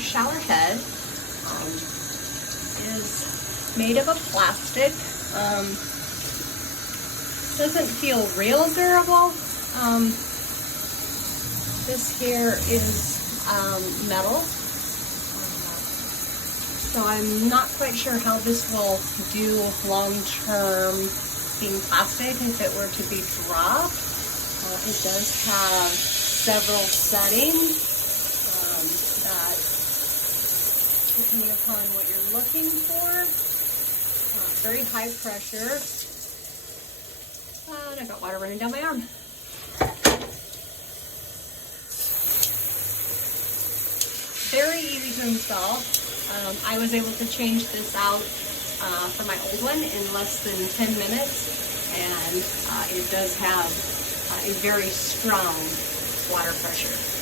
shower head is made of a plastic. Doesn't feel real durable. This here is metal. So I'm not quite sure how this will do long-term being plastic if it were to be dropped. It does have several settings that, depending upon what you're looking for, very high pressure. And I got water running down my arm. Very easy to install. I was able to change this out for my old one in less than 10 minutes, and it does have a very strong water pressure.